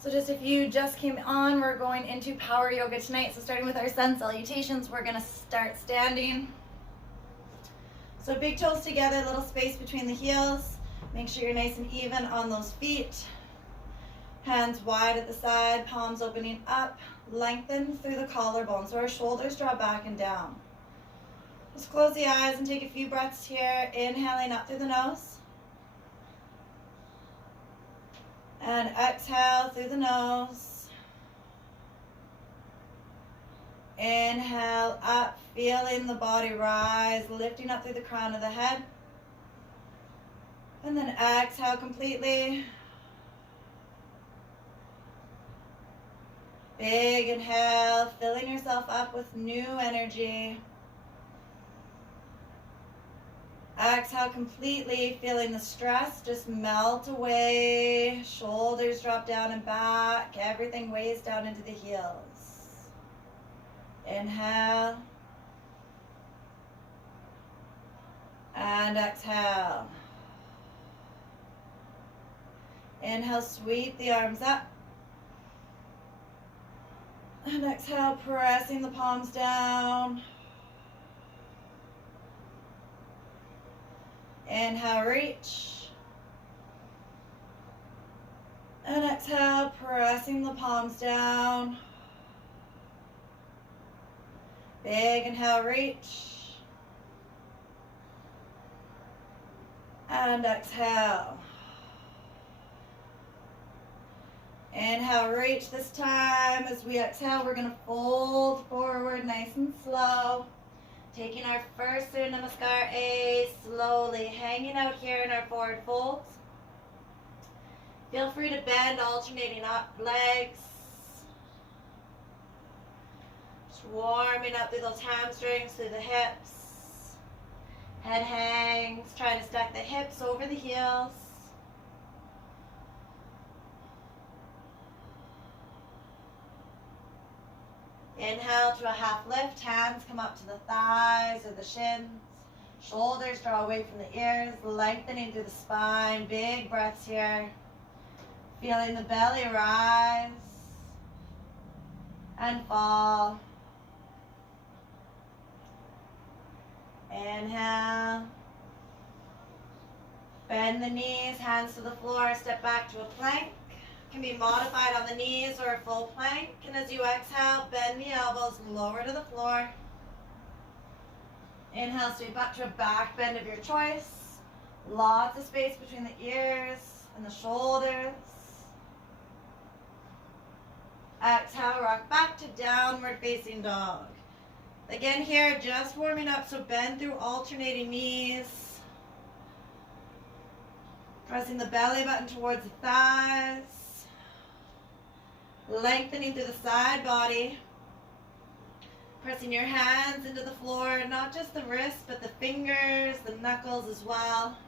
So just if you just came on, we're going into power yoga tonight. So starting with our sun salutations, we're gonna start standing. So big toes together, little space between the heels. Make sure you're nice and even on those feet. Hands wide at the side, palms opening up. Lengthen through the collarbone, so our shoulders draw back and down. Just close the eyes and take a few breaths here. Inhaling up through the nose. And exhale through the nose. Inhale up, feeling the body rise, lifting up through the crown of the head. And then exhale completely. Big inhale, filling yourself up with new energy. Exhale completely, feeling the stress just melt away. Shoulders drop down and back. Everything weighs down into the heels. Inhale. And exhale. Inhale, sweep the arms up. And exhale, pressing the palms down. Inhale, reach. And exhale, pressing the palms down. Big inhale, reach. And exhale. Inhale, reach this time. As we exhale, we're going to fold forward nice and slow. Taking our first Surya Namaskar A, slowly hanging out here in our forward folds. Feel free to bend, alternating up legs. Just warming up through those hamstrings, through the hips. Head hangs, trying to stack the hips over the heels. Inhale to a half lift, hands come up to the thighs or the shins. Shoulders draw away from the ears, lengthening through the spine. Big breaths here. Feeling the belly rise and fall. Inhale. Bend the knees, hands to the floor, step back to a plank. Can be modified on the knees or a full plank. And as you exhale, bend the elbows, lower to the floor. Inhale, sweep up to a back bend of your choice. Lots of space between the ears and the shoulders. Exhale, rock back to downward facing dog. Again here, just warming up, so bend through alternating knees. Pressing the belly button towards the thighs. Lengthening through the side body. Pressing your hands into the floor, not just the wrists, but the fingers, the knuckles as well.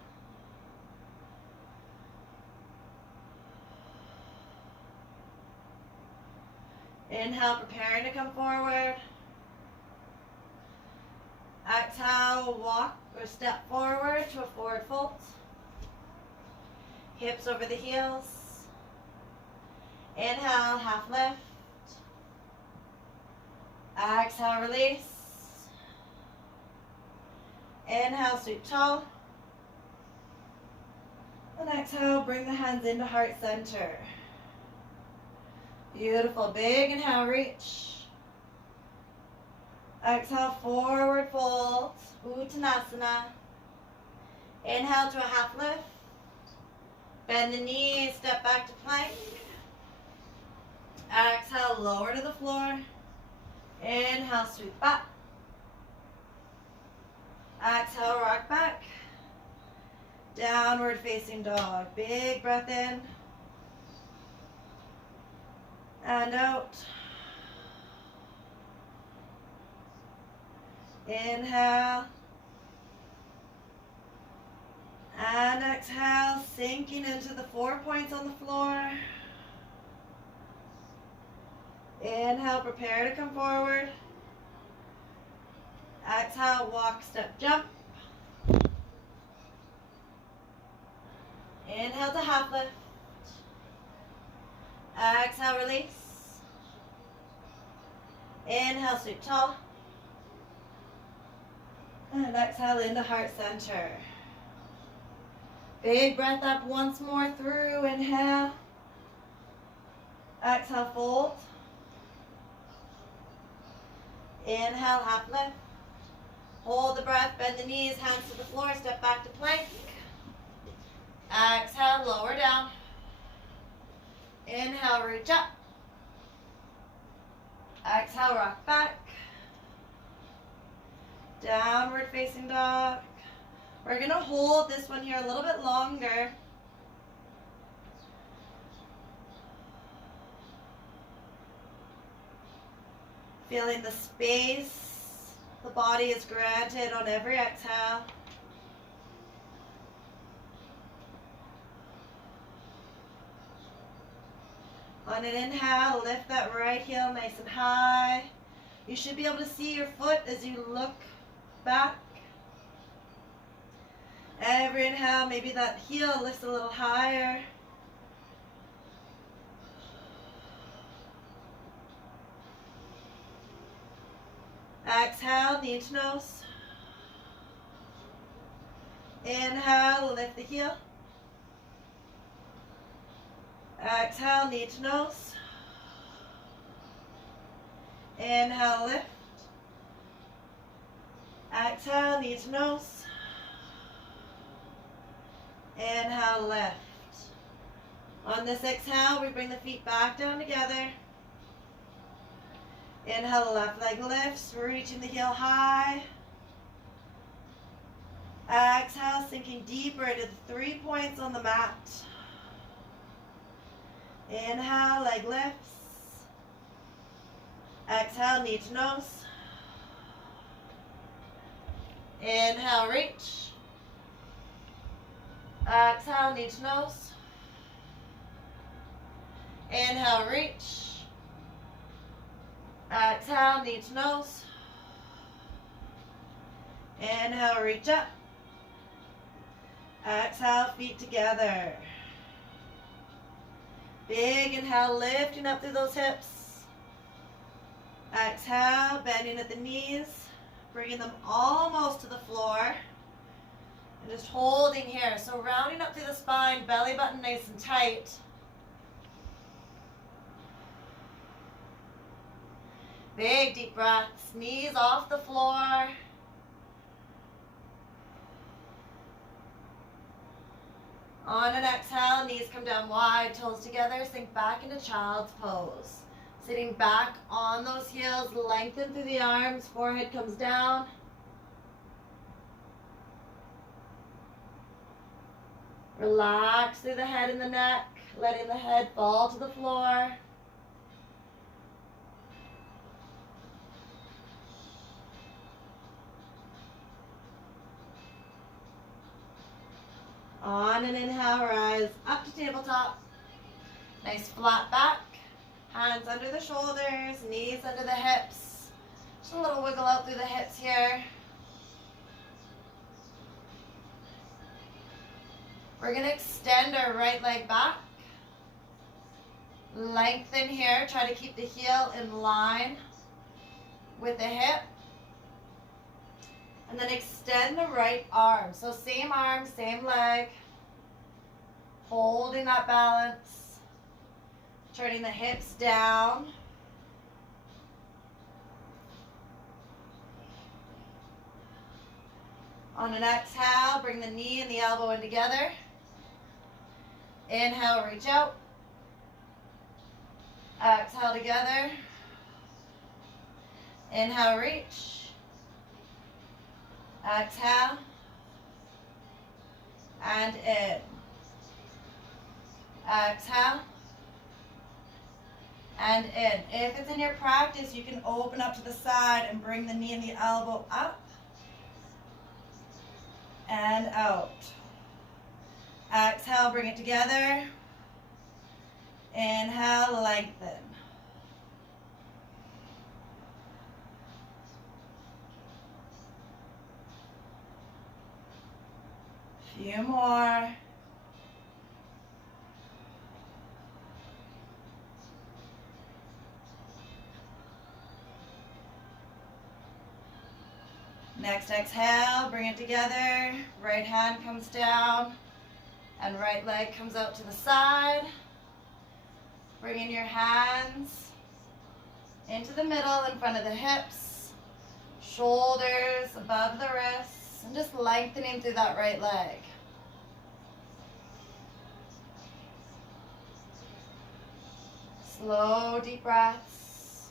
Inhale, preparing to come forward. Exhale, walk or step forward to a forward fold. Hips over the heels. Inhale, half lift. Exhale, release. Inhale, sweep tall. And exhale, bring the hands into heart center. Beautiful. Big inhale, reach. Exhale, forward fold. Uttanasana. Inhale to a half lift. Bend the knees, step back to plank. Exhale, lower to the floor. Inhale, sweep up. Exhale, rock back. Downward facing dog. Big breath in. And out. Inhale. And exhale, sinking into the 4 points on the floor. Inhale, prepare to come forward. Exhale, walk, step, jump. Inhale to half lift. Exhale, release. Inhale, sweep tall. And exhale into heart center. Big breath up once more through. Inhale. Exhale, fold. Inhale, half lift. Hold the breath, bend the knees, hands to the floor, step back to plank. Exhale, lower down. Inhale, reach up. Exhale, rock back. Downward facing dog. We're going to hold this one here a little bit longer. Feeling the space the body is granted on every exhale. On an inhale, lift that right heel nice and high. You should be able to see your foot as you look back. Every inhale, maybe that heel lifts a little higher. Exhale, knee to nose. Inhale, lift the heel. Exhale, knee to nose. Inhale, lift. Exhale, knee to nose. Inhale, lift. On this exhale, we bring the feet back down together. Inhale, the left leg lifts, reaching the heel high. Exhale, sinking deeper into the 3 points on the mat. Inhale, leg lifts. Exhale, knee to nose. Inhale, reach. Exhale, knee to nose. Inhale, reach. Exhale, knee to nose. Inhale, reach up. Exhale, feet together. Big inhale, lifting up through those hips. Exhale, bending at the knees, bringing them almost to the floor. And just holding here. So rounding up through the spine, belly button nice and tight. Big deep breaths, knees off the floor. On an exhale, knees come down wide, toes together, sink back into child's pose. Sitting back on those heels, lengthen through the arms, forehead comes down. Relax through the head and the neck, letting the head fall to the floor. On an inhale, rise up to tabletop. Nice flat back. Hands under the shoulders, knees under the hips. Just a little wiggle out through the hips here. We're going to extend our right leg back. Lengthen here. Try to keep the heel in line with the hip. And then extend the right arm. So same arm, same leg. Holding that balance. Turning the hips down. On an exhale, bring the knee and the elbow in together. Inhale, reach out. Exhale together. Inhale, reach. Exhale. And in. Exhale. And in. If it's in your practice, you can open up to the side and bring the knee and the elbow up and out. Exhale, bring it together. Inhale, lengthen. Few more. Next exhale, bring it together. Right hand comes down and right leg comes out to the side. Bring in your hands into the middle in front of the hips. Shoulders above the wrists. And just lengthening through that right leg. Slow, deep breaths.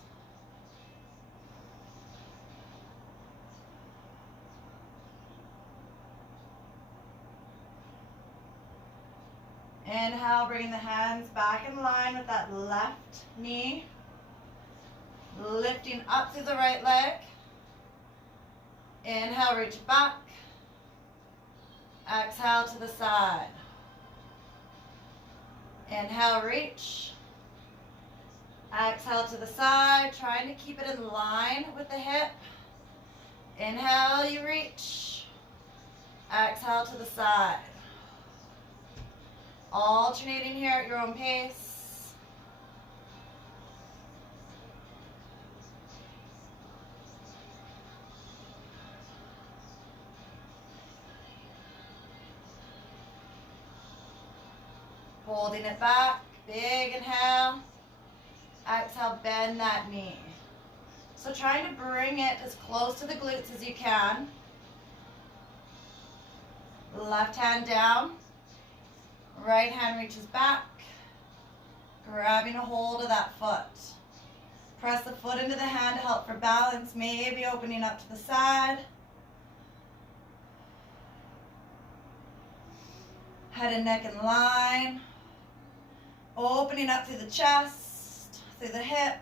Inhale, bring the hands back in line with that left knee. Lifting up through the right leg. Inhale, reach back. Exhale to the side. Inhale, reach. Exhale to the side, trying to keep it in line with the hip. Inhale, you reach. Exhale to the side. Alternating here at your own pace. Holding it back, big inhale. Exhale, bend that knee. So trying to bring it as close to the glutes as you can. Left hand down. Right hand reaches back. Grabbing a hold of that foot. Press the foot into the hand to help for balance. Maybe opening up to the side. Head and neck in line. Opening up through the chest, through the hip.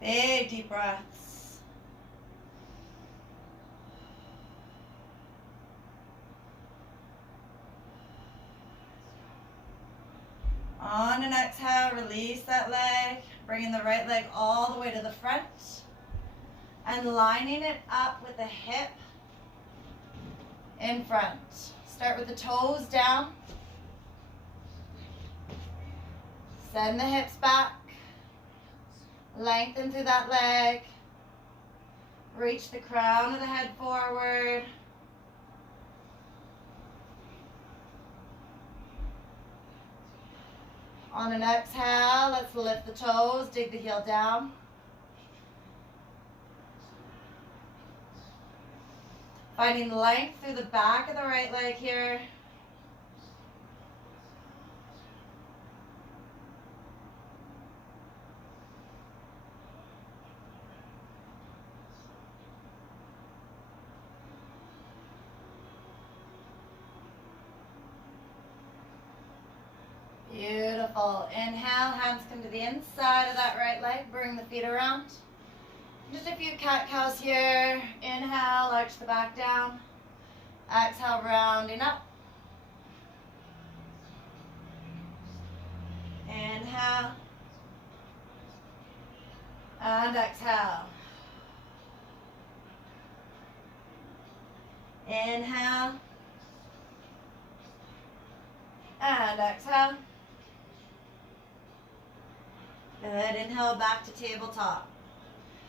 Big deep breaths. On an exhale, release that leg, bringing the right leg all the way to the front and lining it up with the hip in front. Start with the toes down. Send the hips back. Lengthen through that leg. Reach the crown of the head forward. On an exhale, let's lift the toes, dig the heel down. Finding length through the back of the right leg here. Beautiful. Inhale, hands come to the inside of that right leg. Bring the feet around. Just a few cat-cows here. Inhale, arch the back down. Exhale, rounding up. Inhale. And exhale. Inhale. And exhale. Good. Inhale, back to tabletop.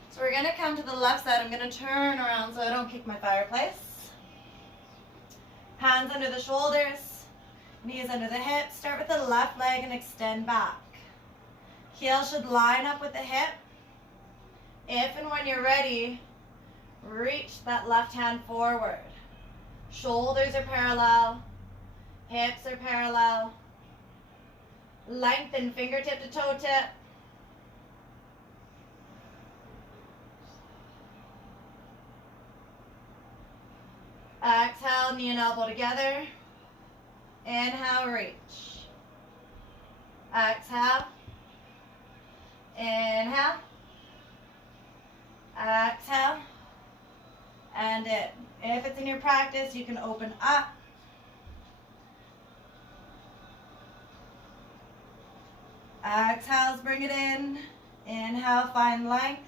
So we're going to come to the left side. I'm going to turn around so I don't kick my fireplace. Hands under the shoulders. Knees under the hips. Start with the left leg and extend back. Heel should line up with the hip. If and when you're ready, reach that left hand forward. Shoulders are parallel. Hips are parallel. Lengthen fingertip to toe tip. Exhale, knee and elbow together. Inhale, reach. Exhale. Inhale. Exhale. And in. If it's in your practice, you can open up. Exhales, bring it in. Inhale, find length.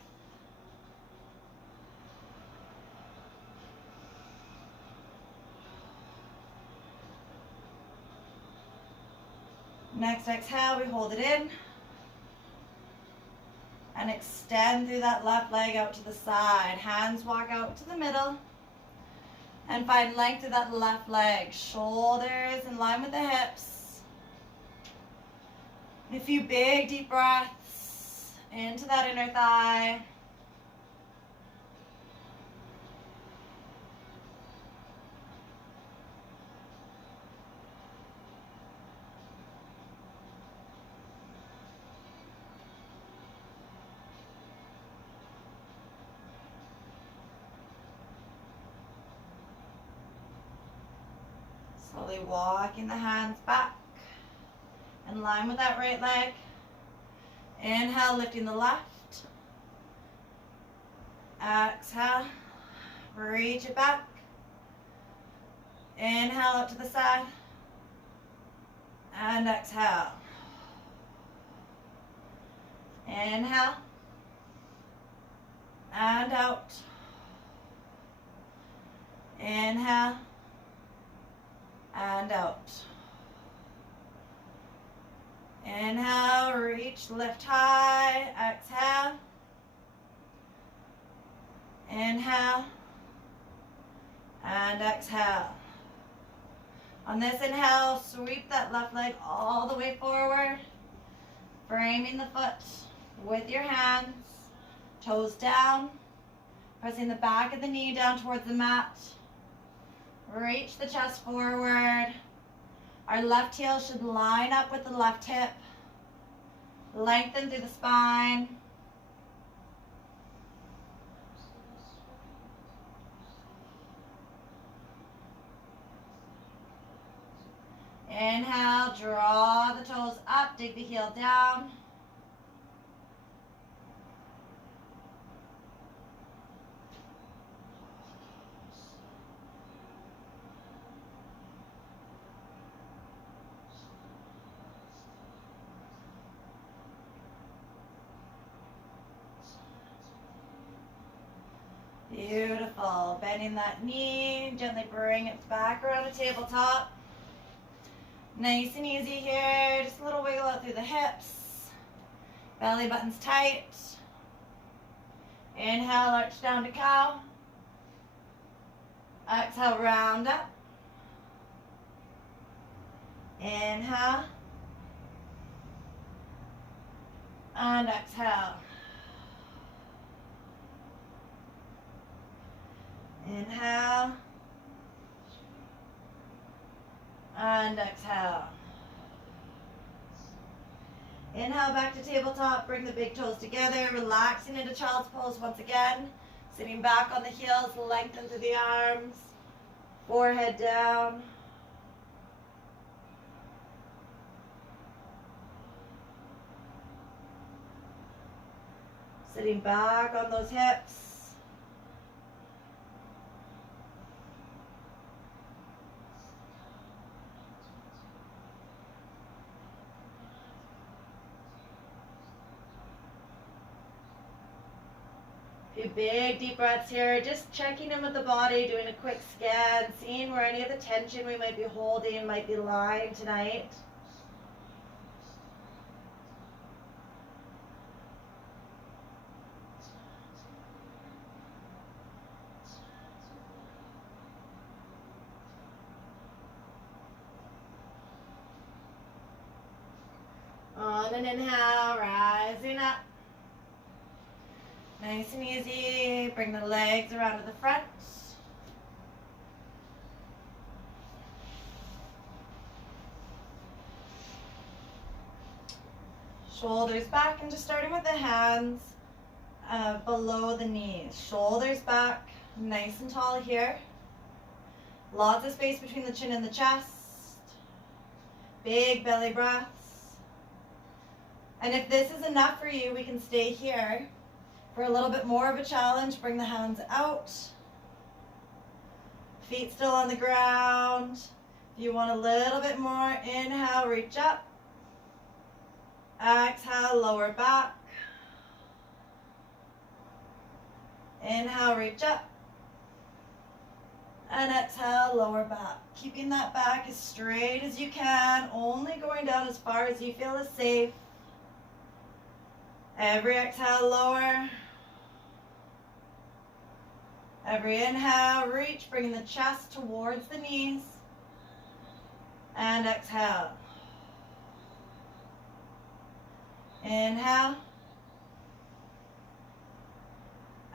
Next exhale, we hold it in. And extend through that left leg out to the side. Hands walk out to the middle. And find length through that left leg. Shoulders in line with the hips. And a few big deep breaths into that inner thigh. Slowly walking the hands back in line with that right leg. Inhale, lifting the left. Exhale, reach it back. Inhale out to the side. And exhale. Inhale. And out. Inhale. And out. Inhale, reach, lift high. Exhale. Inhale. And exhale. On this inhale, sweep that left leg all the way forward. Framing the foot with your hands. Toes down. Pressing the back of the knee down towards the mat. Reach the chest forward. Our left heel should line up with the left hip. Lengthen through the spine. Inhale, draw the toes up, dig the heel down. Beautiful. Bending that knee, gently bring it back around a tabletop. Nice and easy here. Just a little wiggle out through the hips. Belly button's tight. Inhale, arch down to cow. Exhale, round up. Inhale. And exhale. Inhale. And exhale. Inhale back to tabletop. Bring the big toes together. Relaxing into child's pose once again. Sitting back on the heels. Lengthen through the arms. Forehead down. Sitting back on those hips. Few big deep breaths here, just checking in with the body, doing a quick scan, seeing where any of the tension we might be holding might be lying tonight. On an inhale, rising up. Nice and easy. Bring the legs around to the front. Shoulders back, and just starting with the hands below the knees. Shoulders back, nice and tall here. Lots of space between the chin and the chest. Big belly breaths. And if this is enough for you, we can stay here for a little bit more of a challenge. Bring the hands out. Feet still on the ground. If you want a little bit more, inhale, reach up. Exhale, lower back. Inhale, reach up. And exhale, lower back. Keeping that back as straight as you can, only going down as far as you feel is safe. Every exhale, lower. Every inhale, reach, bringing the chest towards the knees. And exhale. Inhale.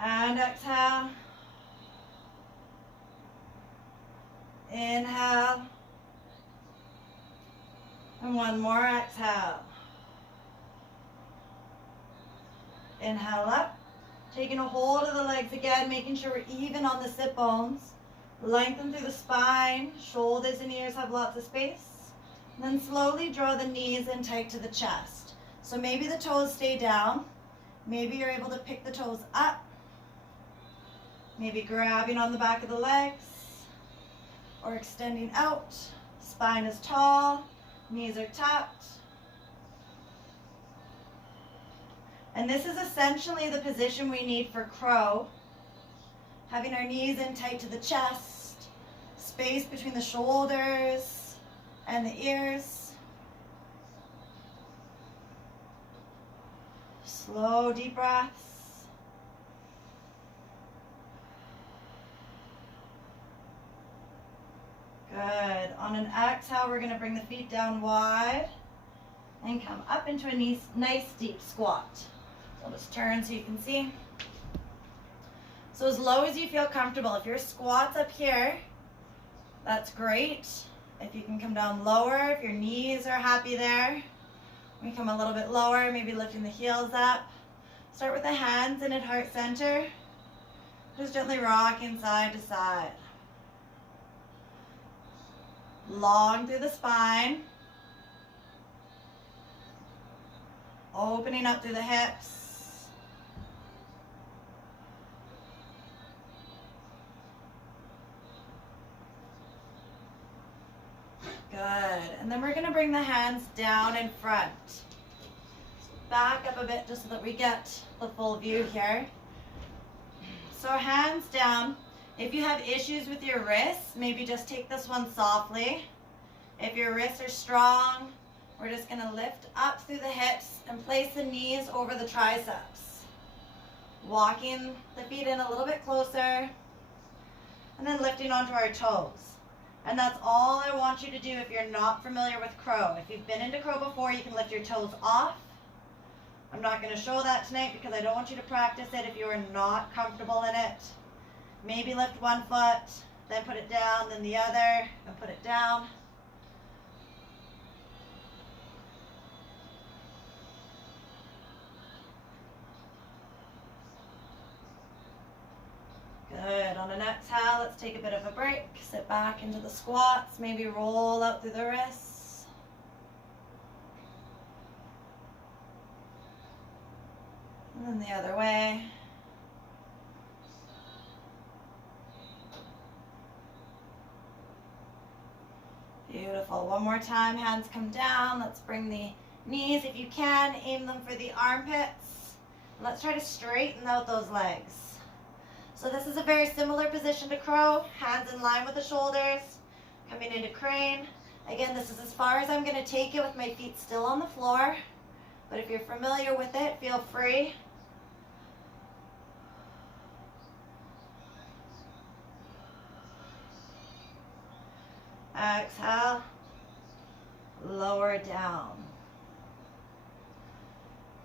And exhale. Inhale. And one more, exhale. Inhale up. Taking a hold of the legs again, making sure we're even on the sit bones. Lengthen through the spine. Shoulders and ears have lots of space. And then slowly draw the knees in tight to the chest. So maybe the toes stay down. Maybe you're able to pick the toes up. Maybe grabbing on the back of the legs. Or extending out. Spine is tall. Knees are tucked. And this is essentially the position we need for crow. Having our knees in tight to the chest, space between the shoulders and the ears. Slow, deep breaths. Good. On an exhale, we're going to bring the feet down wide and come up into a nice deep squat. I'll just turn so you can see. So as low as you feel comfortable. If your squat's up here, that's great. If you can come down lower, if your knees are happy there, we come a little bit lower, maybe lifting the heels up. Start with the hands in at heart center. Just gently rocking side to side. Long through the spine. Opening up through the hips. Good. And then we're going to bring the hands down in front. Back up a bit just so that we get the full view here. So hands down. If you have issues with your wrists, maybe just take this one softly. If your wrists are strong, we're just going to lift up through the hips and place the knees over the triceps. Walking the feet in a little bit closer. And then lifting onto our toes. And that's all I want you to do if you're not familiar with crow. If you've been into crow before, you can lift your toes off. I'm not going to show that tonight because I don't want you to practice it if you are not comfortable in it. Maybe lift one foot, then put it down, then the other, and put it down. Good. On an exhale, let's take a bit of a break. Sit back into the squats. Maybe roll out through the wrists. And then the other way. Beautiful. One more time. Hands come down. Let's bring the knees, if you can, aim them for the armpits. Let's try to straighten out those legs. So this is a very similar position to crow, hands in line with the shoulders, coming into crane. Again, this is as far as I'm going to take it with my feet still on the floor, but if you're familiar with it, feel free. Exhale, lower down.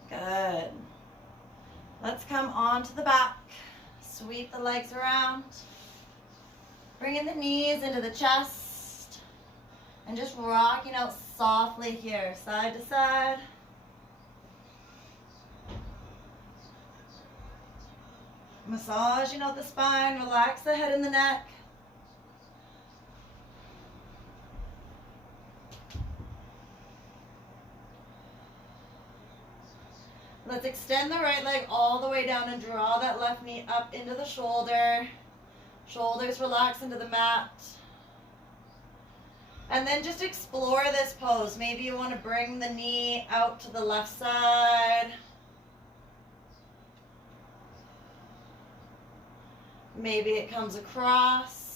Good. Let's come onto the back. Sweep the legs around. Bringing the knees into the chest. And just rocking out softly here, side to side. Massaging out the spine. Relax the head and the neck. Let's extend the right leg all the way down and draw that left knee up into the shoulder. Shoulders relax into the mat. And then just explore this pose. Maybe you want to bring the knee out to the left side. Maybe it comes across.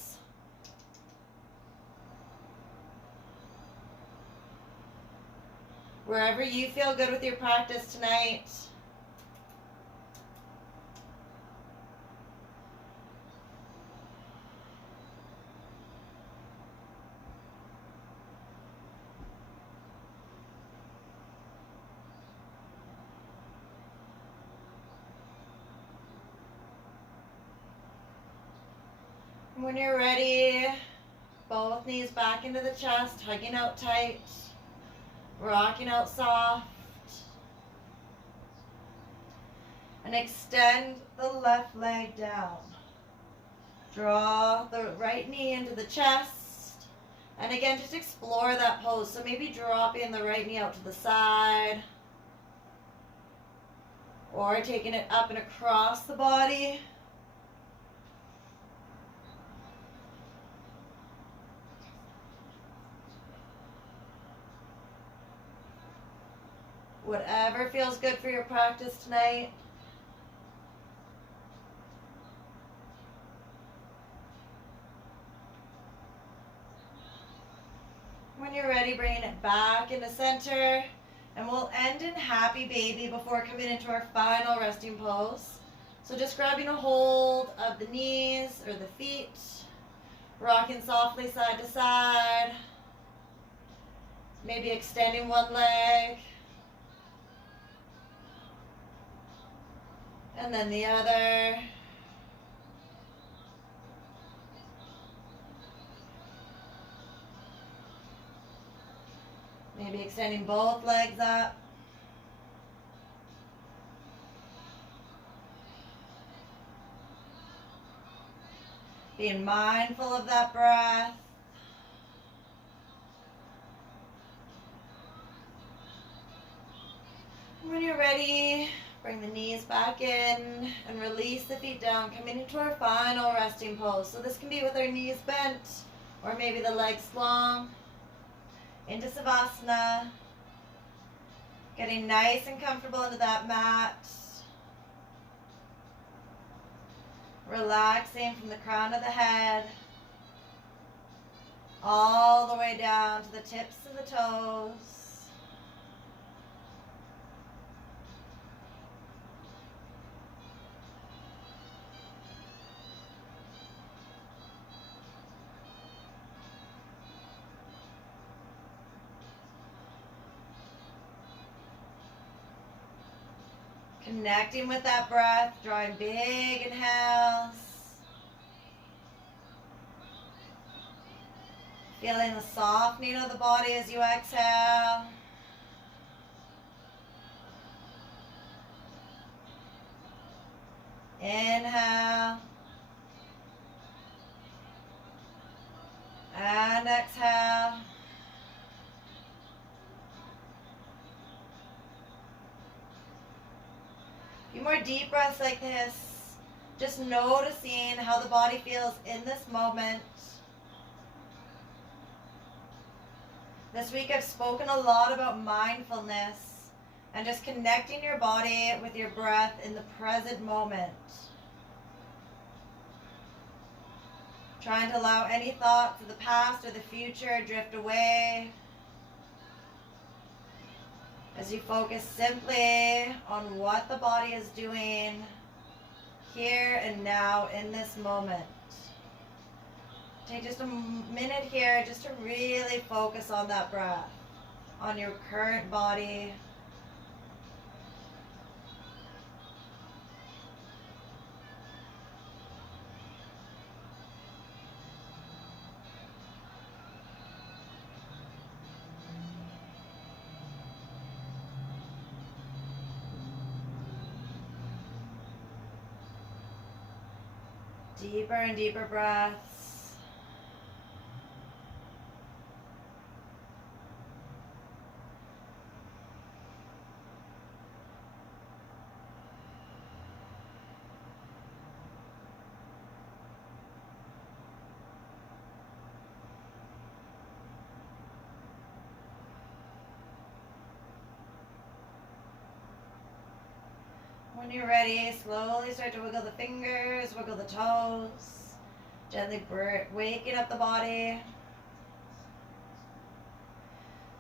Wherever you feel good with your practice tonight. When you're ready, both knees back into the chest, hugging out tight, rocking out soft. And extend the left leg down. Draw the right knee into the chest. And again, just explore that pose. So maybe dropping the right knee out to the side. Or taking it up and across the body. Whatever feels good for your practice tonight. When you're ready, bringing it back into center. And we'll end in happy baby before coming into our final resting pose. So just grabbing a hold of the knees or the feet. Rocking softly side to side. Maybe extending one leg. And then the other. Maybe extending both legs up. Being mindful of that breath. When you're ready, bring the knees back in and release the feet down, coming into our final resting pose. So this can be with our knees bent or maybe the legs long. Into Savasana. Getting nice and comfortable into that mat. Relaxing from the crown of the head all the way down to the tips of the toes. Connecting with that breath, drawing big inhales. Feeling the softening of the body as you exhale. Inhale. And exhale. A few more deep breaths like this. Just noticing how the body feels in this moment. This week I've spoken a lot about mindfulness and just connecting your body with your breath in the present moment. Trying to allow any thoughts of the past or the future drift away as you focus simply on what the body is doing here and now in this moment. Take just a minute here just to really focus on that breath, on your current body. Deeper and deeper breaths. When you're ready, slowly start to wiggle the fingers, wiggle the toes. Gently waking up the body.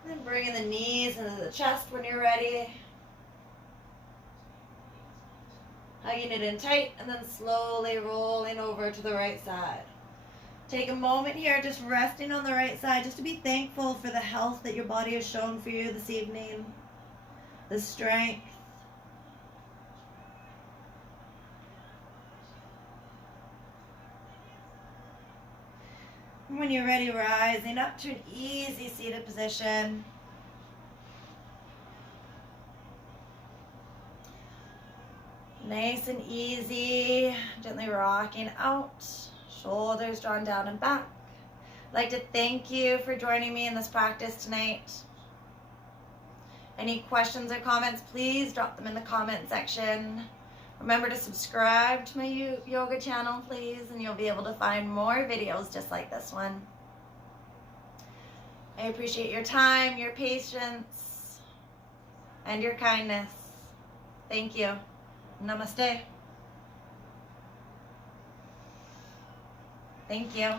And then bringing the knees into the chest when you're ready. Hugging it in tight and then slowly rolling over to the right side. Take a moment here just resting on the right side just to be thankful for the health that your body has shown for you this evening. The strength. When you're ready, rising up to an easy seated position. Nice and easy, gently rocking out, shoulders drawn down and back. I'd like to thank you for joining me in this practice tonight. Any questions or comments, please drop them in the comment section. Remember to subscribe to my yoga channel, please, and you'll be able to find more videos just like this one. I appreciate your time, your patience, and your kindness. Thank you. Namaste. Thank you.